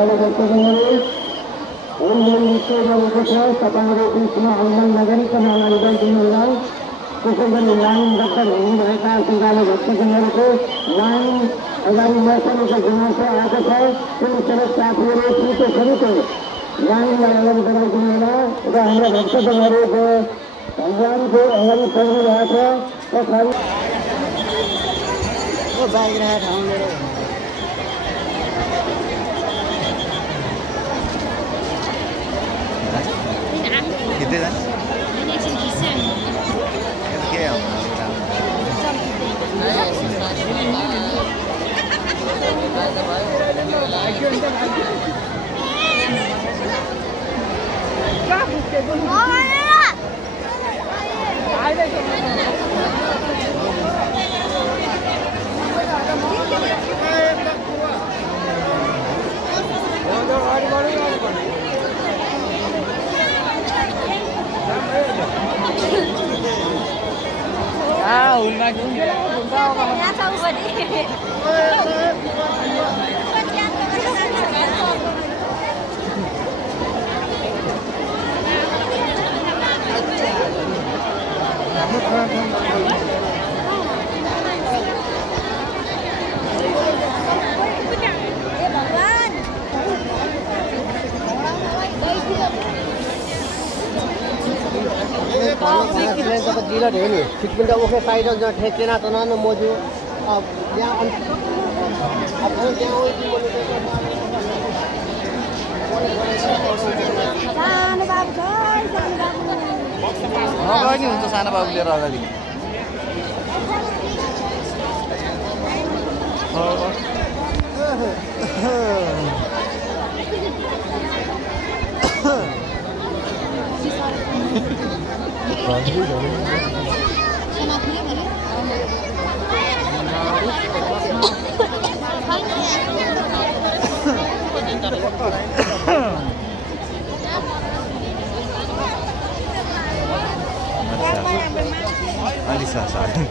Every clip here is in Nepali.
अगाडि बढ्दै तपाईँहरू बिचमा आउन नगरिकन अगाडि बढिदिनु होला। त्यसै गरी लाइनबद्ध हुनुभएका सञ्चालक भक्तजनहरूको लाइन अगाडि नसकेको गुनासो आएको छ। कुनै सबै साथीहरू छिटो लाइनलाई अगाडि बढाइदिनु होला र हाम्रा भक्तजनहरूको भगवानको अगाडि चढ्नु भएको छ। बाइक राखेको ठाउँ मेरो जिला ढेर ठीक मिनट ओके साइड जो ठेके ना तो ना मौजूद अब यहाँ अब यहाँ सानो बाबु छ अगाडि हुन्छ सानो बाबु लिएर अगाडि Alisa साथी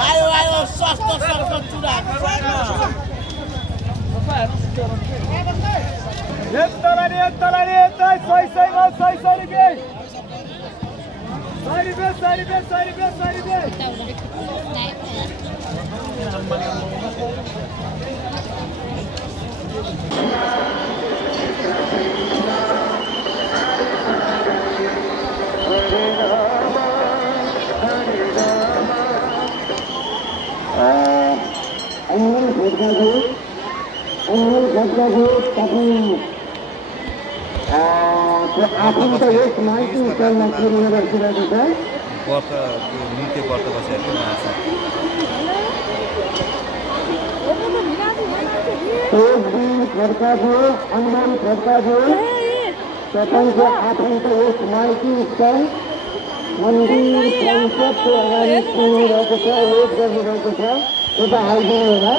Ayo, sosok curang. अनमोल खड्काजी तपाईँ आफ्नो त यस माइती स्थलमा पुग्ने गरिरहेको छ। व्रत त्यो नृत्य व्रत बसेको आशा खड्काजी अनमोल खड्काजी तपाईँको आफन्त यस माइती स्थल मन्दिर परिषदको अगाडि पुगिरहेको छ, वेट गरिरहेको छ। यता आइदिनु होला।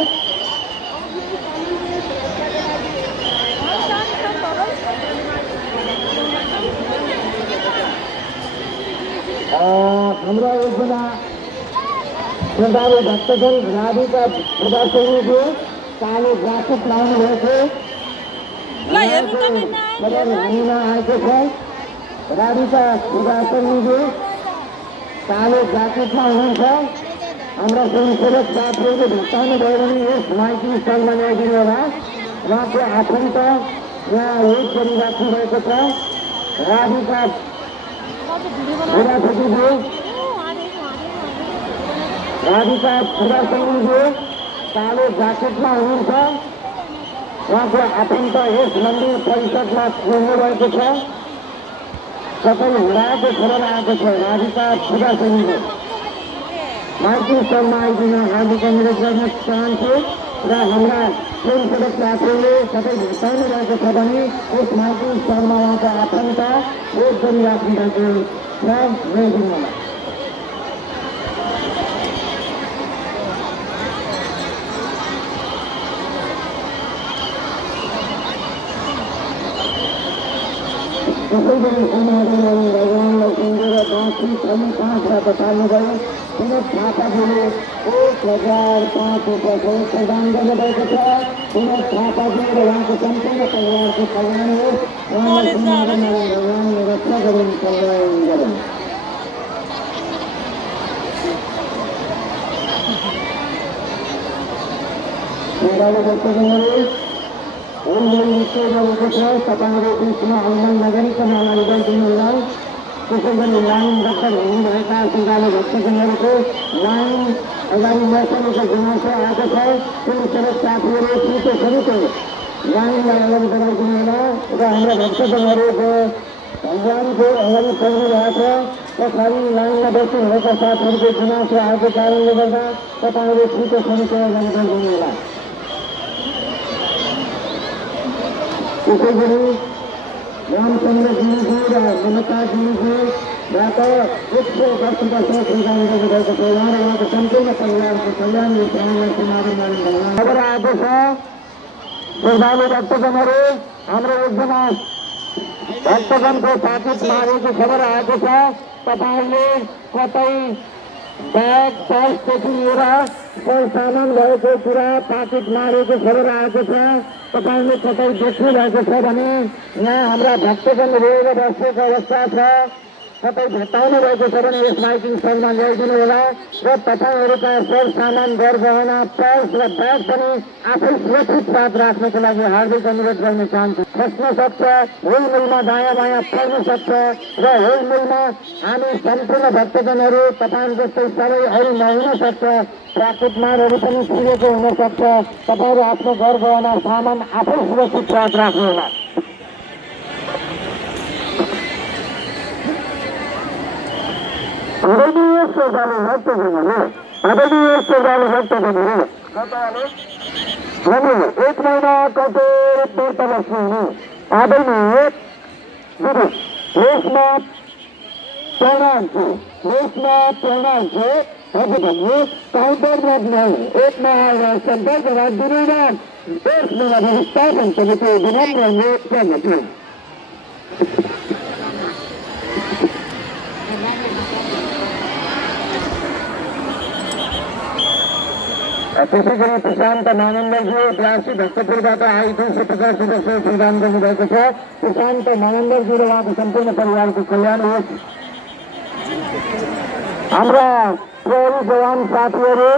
हाम्रा एकजना श्रद्धालु भक्तजन राधिका प्रदर्शनीको कालो जाकेट लाउनु भएको हामीमा आएको छ। राधिका प्रदर्शनीको कालो जाकेटमा हुनुहुन्छ। हाम्रा स्वयंसेवक साथीहरूले भेट्टाउनु भयो भने यस माइती स्थलमा ल्याइदिनु होला। उहाँको आफन्त यहाँ वेट गरिराख्नु भएको छ। राधिका राधिका प्रदर्शनीको कालो जाकेटमा हुनुहुन्छ। उहाँको आफन्त यस मन्दिर परिषदमा पुग्नु भएको छ। सबै हिँडाएको खबर आएको छ। राधिका प्रदर्शनीको माइती स्थलमा आइदिन हार्दिक अनुरोध गर्न चाहन्छु र हाम्रा स्वयंसेवक साथीहरूले सबै भेट्टाउनु भएको छ भने यस माइती स्थलमा उहाँको आफन्त वेट गरिराख्नु भएको छ। ल्याइदिनु होला। त्यसै गरी भगवान्लाई सम्झेर बाँकी पनि 5 रात पाल्नुभयो। पुनः थापाजीले 1005 रुपियाँ प्रदान गर्नुभएको छ। पुनः थापाजी र उहाँको सम्पूर्ण परिवारको कल्याण होस्। उहाँलाई भगवान्ले रक्षा गरून्, कल्याण गरून्। गरेको छ। तपाईँहरू बिचमा आउन नगरिकन अगाडि बढिदिनु होला। त्यसै गरी लाइन रद्द हुनुभएका श्रद्धालु भक्तजनहरूको लाइन अगाडि बसेको गुनासो आएको छ। कुनै सबै साथीहरू छिटो छिटो लाइनलाई अगाडि बढाइदिनु होला र हाम्रा भक्तजनहरूको भगवानको अगाडि पुग्नु भएको छ। पछाडि लाइनमा बस्नुभएका साथीहरूको गुनासो आएको कारणले गर्दा तपाईँहरू छिटो छिटो अगाडि बढिदिनु होला। त्यसै गरी रामचन्द्रजीको र ममताजीकोबाट 110 वर्ष प्रदान गर्नुभएको छ। उहाँ र उहाँको सम्पूर्ण परिवारको कल्याण खबर आएको छ। श्रद्धालु भक्तजनहरू, हाम्रो एकजना भक्तजनको पाकिट मारेको खबर आएको छ। तपाईँहरूले कतै ब्याग पर्सदेखि लिएर सामान भएको कुरा पाकिट मारेको खबर आएको छ। तपाईँले कतै देख्नु भएको छ भने यहाँ हाम्रा भक्तजन रोएर बसेको अवस्था छ। कतै भेट्टाउनु भएको छ भने यस माइकिङ स्थलमा ल्याइदिनु होला र तपाईँहरूका सर सामान गरगहना पर्स र ब्याग पनि आफै सुरक्षित साथ राख्नको लागि हार्दिक अनुरोध गर्न चाहन्छु। खस्न सक्छ, हुलमुलमा दायाँ बायाँ पर्न सक्छ र हुलमुलमा हामी सम्पूर्ण भक्तजनहरू तपाईँ जस्तै सबै अरू नहुन सक्छ। ट्राफिक मारहरू पनि छिरेको हुन सक्छ। तपाईँहरू आफ्नो गरगहना सामान आफै सुरक्षित साथ राख्नुहोला। आदरणीय श्रद्धालु भक्तजनहरू, आदरणीय श्रद्धालु भक्तजनहरू, हामी 1 महिना कठोर व्रत बस्नु आदरणीय गुरु यसमा प्रणाम छु हजुरहरूले काउन्टरमा नहीं 1 आएर सम्पर्क राखिदिनु न। यसमा व्यवस्थापन समिति विनम्र अनुरोध गर्दछु। त्यसै गरी प्रशान्त मानन्दरजी 82 भक्तपुरबाट आई 250 रुपियाँ प्रदान गर्नुभएको छ। प्रशान्त मानन्दरजी र उहाँको सम्पूर्ण परिवारको कल्याण होस्। हाम्रा प्रहरी जवान साथीहरू,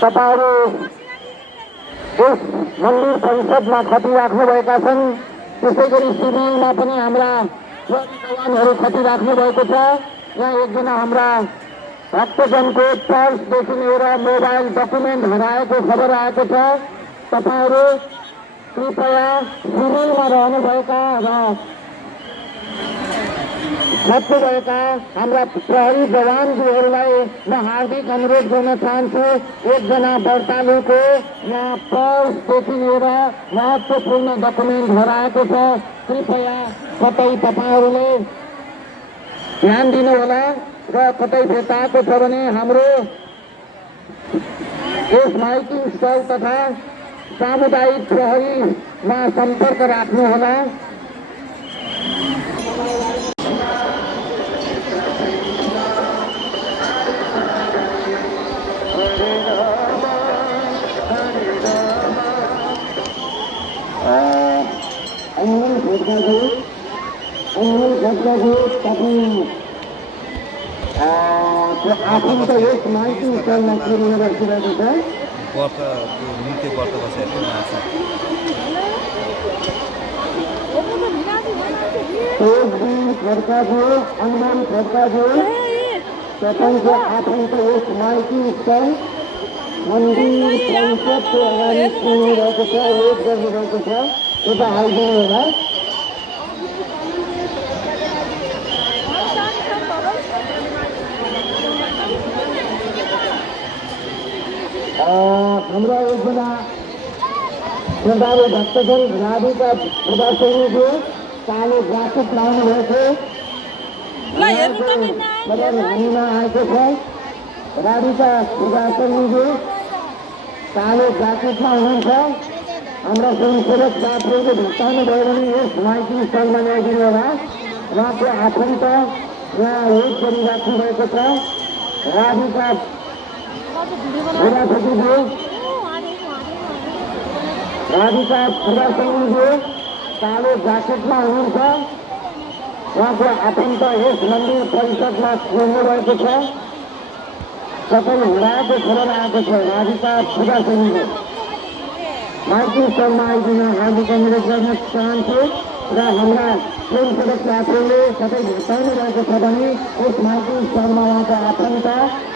तपाईँहरू यस मन्दिर परिषदमा खटिराख्नुभएका छन्। त्यसै गरी सिभिलमा पनि हाम्रा प्रहरी जवानहरू खटिराख्नुभएको छ। यहाँ एकजना हाम्रा भक्तजनको पर्सदेखि लिएर मोबाइल डकुमेन्ट हराएको खबर आएको छ। तपाईँहरू कृपया शिविरमा रहनुभएका र भएका हाम्रा प्रहरी जवानजीहरूलाई म हार्दिक अनुरोध गर्न चाहन्छु। एकजना व्रतालुको यहाँ पर्सदेखि लिएर महत्त्वपूर्ण डकुमेन्ट हराएको छ। कृपया कतै तपाईँहरूले ध्यान दिनुहोला र कतै भेटाएको छ भने हाम्रो यस माइकिङ स्थल तथा सामुदायिक प्रहरीमा सम्पर्क राख्नुहोला। आफू त यस माइकिङ स्थलमा पुग्ने बसिरहेको छ। व्रत त्यो नृत्य व्रत बसेको आशा खड्काज्यू अनुमान खड्काज्यू तपाईँको आफन्त यस माइकिङ स्थल मन्दिर परिषदको अगाडि पुगिरहेको छ, वेट गरिरहेको छ। यता आइदिनु होला। हाम्रा एकजना श्रद्धालु भक्तजन राधिका प्रदर्शनीज्यू कालो जाकेट लाउनु भएको हामीमा आएको छ। राधिका प्रदर्शनीज्यू कालो जाकेटमा हुनुहुन्छ। हाम्रा स्वयंसेवक साथीहरूले भेट्टाउनु भयो भने यस माइकिङ स्थलमा ल्याइदिनु होला। उहाँको आफन्त यहाँ वेट गरिराख्नु भएको छ। राधिका राधिका प्रदर्शनीज्यू कालो जाकेटमा हुनुहुन्छ। उहाँको आफन्त यस मन्दिर परिषदमा पुग्नु भएको छ। सबै हराएको खबर आएको छ। राधिका प्रदर्शनीज्यू माइकिङ स्थलमा आइदिन हार्दिक अनुरोध गर्न चाहन्छु र हाम्रा स्वयंसेवक साथीहरूले सबै भेट्टाउनु भएको छ भने यस माइकिङ स्थलमा उहाँको आफन्त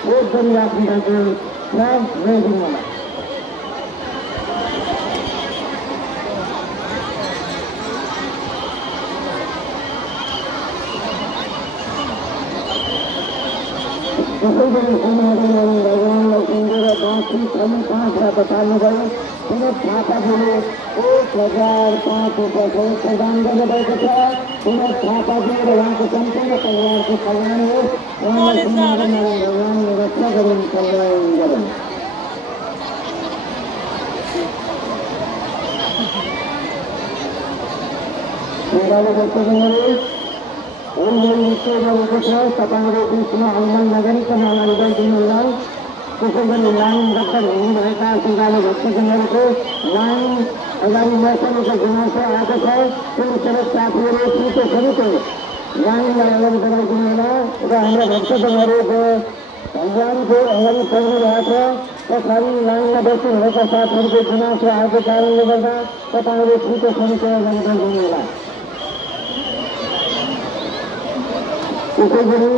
वेट गरिराख्नु भएको छ। ल्याइदिनु होला। कसैले भगवान्लाई सम्झेर 5 बताल्नुभयो। पुनः थापाजीले 1005 रुपियाँ प्रदान गर्नुभएको छ। पुनः थापाजी र उहाँको सम्पूर्ण परिवारको कल्याण हो। उहाँलाई भगवान्ले रक्षा गरून्, कल्याण गरून्। गरेको छ। तपाईँहरू बिचमा आन्दोलन नगरिकन अगाडि बढिदिनु होला। त्यसै गरी लाइन रद्द हुनुभएका श्रद्धालु भक्तजनहरूको लाइन अगाडि नचलेको गुनासो आएको छ। स्वयंसेवक साथीहरू छिटो छिटो लाइनलाई अगाडि बढाइदिनु होला र हाम्रा भक्तजनहरू भगवानको अगाडि पुग्नु भएको छ। पछाडि लाइनमा बस्नुभएका साथीहरूको गुनासो आएको कारणले गर्दा तपाईँहरू छिटो छिटो अगाडि बढिदिनु होला। त्यसै गरी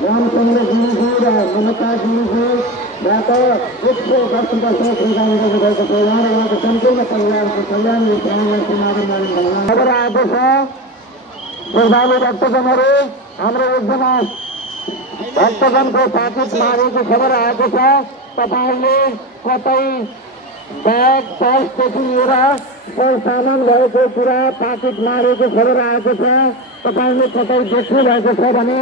रामचन्द्र गिरीजी र ममता गिरीजीबाट 110 प्रदान गर्नुभएको छ। उहाँ र उहाँको सम्पूर्ण परिवारको कल्याण खबर आएको छ। श्रद्धालु भक्तजनहरू, हाम्रो एकजना भक्तजनको पाकिट मारेको खबर आएको छ। तपाईँहरूले कतै ब्याग पर्सदेखि लिएर सामान भएको कुरा पाकिट मारेको खबर आएको छ। तपाईँले कतै देख्नु भएको छ भने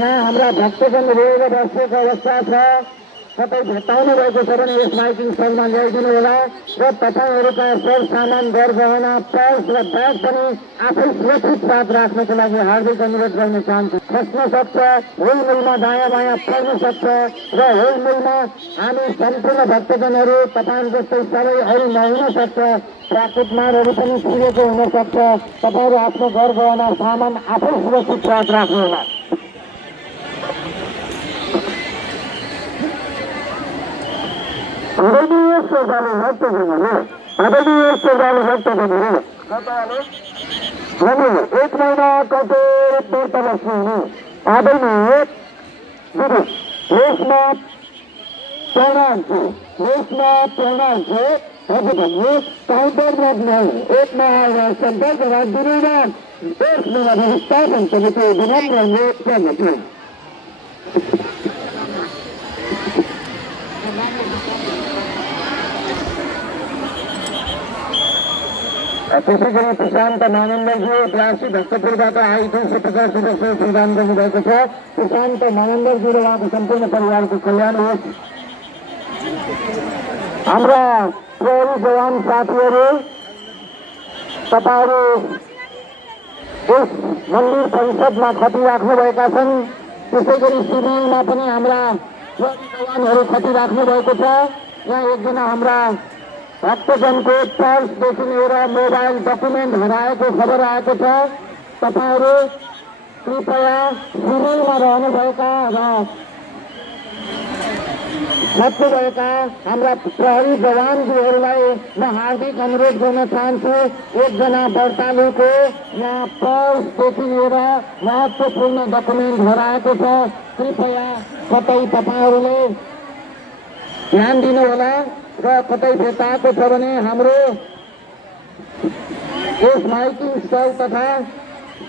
यहाँ हाम्रा भक्तजन रोएर बसेको अवस्था छ। कतै भेट्टाउनु भएको छ भने यस माइकिङ स्थलमा ल्याइदिनु होला र तपाईँहरूका सर सामान गरगहना पर्स र ब्याग पनि आफै सुरक्षित साथ राख्नको लागि हार्दिक अनुरोध गर्न चाहन्छु। खस्न सक्छ, हुलमुलमा दायाँ बायाँ पर्न सक्छ र हुलमुलमा हामी सम्पूर्ण भक्तजनहरू तपाईँ जस्तै सबै अरू नहुन सक्छ। ट्राफिक मारहरू पनि छिरेको हुन सक्छ। तपाईँहरू आफ्नो गरगहना सामान आफै सुरक्षित साथ राख्नुहोला। आदरणीय श्रद्धालु भक्तजनहरू, आदरणीय श्रद्धालु भक्तजनहरू, हामी 1 महिना कठोर व्रत बस्नु आदरणीय देशमा प्रेरणा छ। हजुर भन्नु काउन्टर गर्नु एकमा आएर सम्पर्क राखिदिनु र यसमा व्यवस्थापन समिति विनम्र अनुरोध गर्दछु। त्यसै गरी प्रशान्त मानन्दरजी प्लासी भक्तपुरबाट आई 250 रुपियाँ प्रदान गर्नुभएको छ। प्रशान्त मानन्दरजी र उहाँको सम्पूर्ण परिवारको कल्याण होस्। हाम्रा प्रहरी जवान साथीहरू, तपाईँहरू यस मन्दिर परिषदमा खटिराख्नुभएका छन्। त्यसै गरी सिमाईमा पनि हाम्रा प्रहरी जवानहरू खटिराख्नुभएको छ। यहाँ एकजना हाम्रा भक्तजनको पर्सदेखि लिएर मोबाइल डकुमेन्ट हराएको खबर आएको छ। तपाईँहरू कृपया सिमाईमा रहनुभएका र खट्नुभएका हाम्रा प्रहरी जवानजीहरूलाई म हार्दिक अनुरोध गर्न चाहन्छु। एकजना व्रतालुको यहाँ पर्सदेखि लिएर महत्त्वपूर्ण डकुमेन्ट हराएको छ। कृपया कतै तपाईँहरूले ध्यान दिनुहोला र कतै भेटाएको छ भने हाम्रो यस माइकिङ स्थल तथा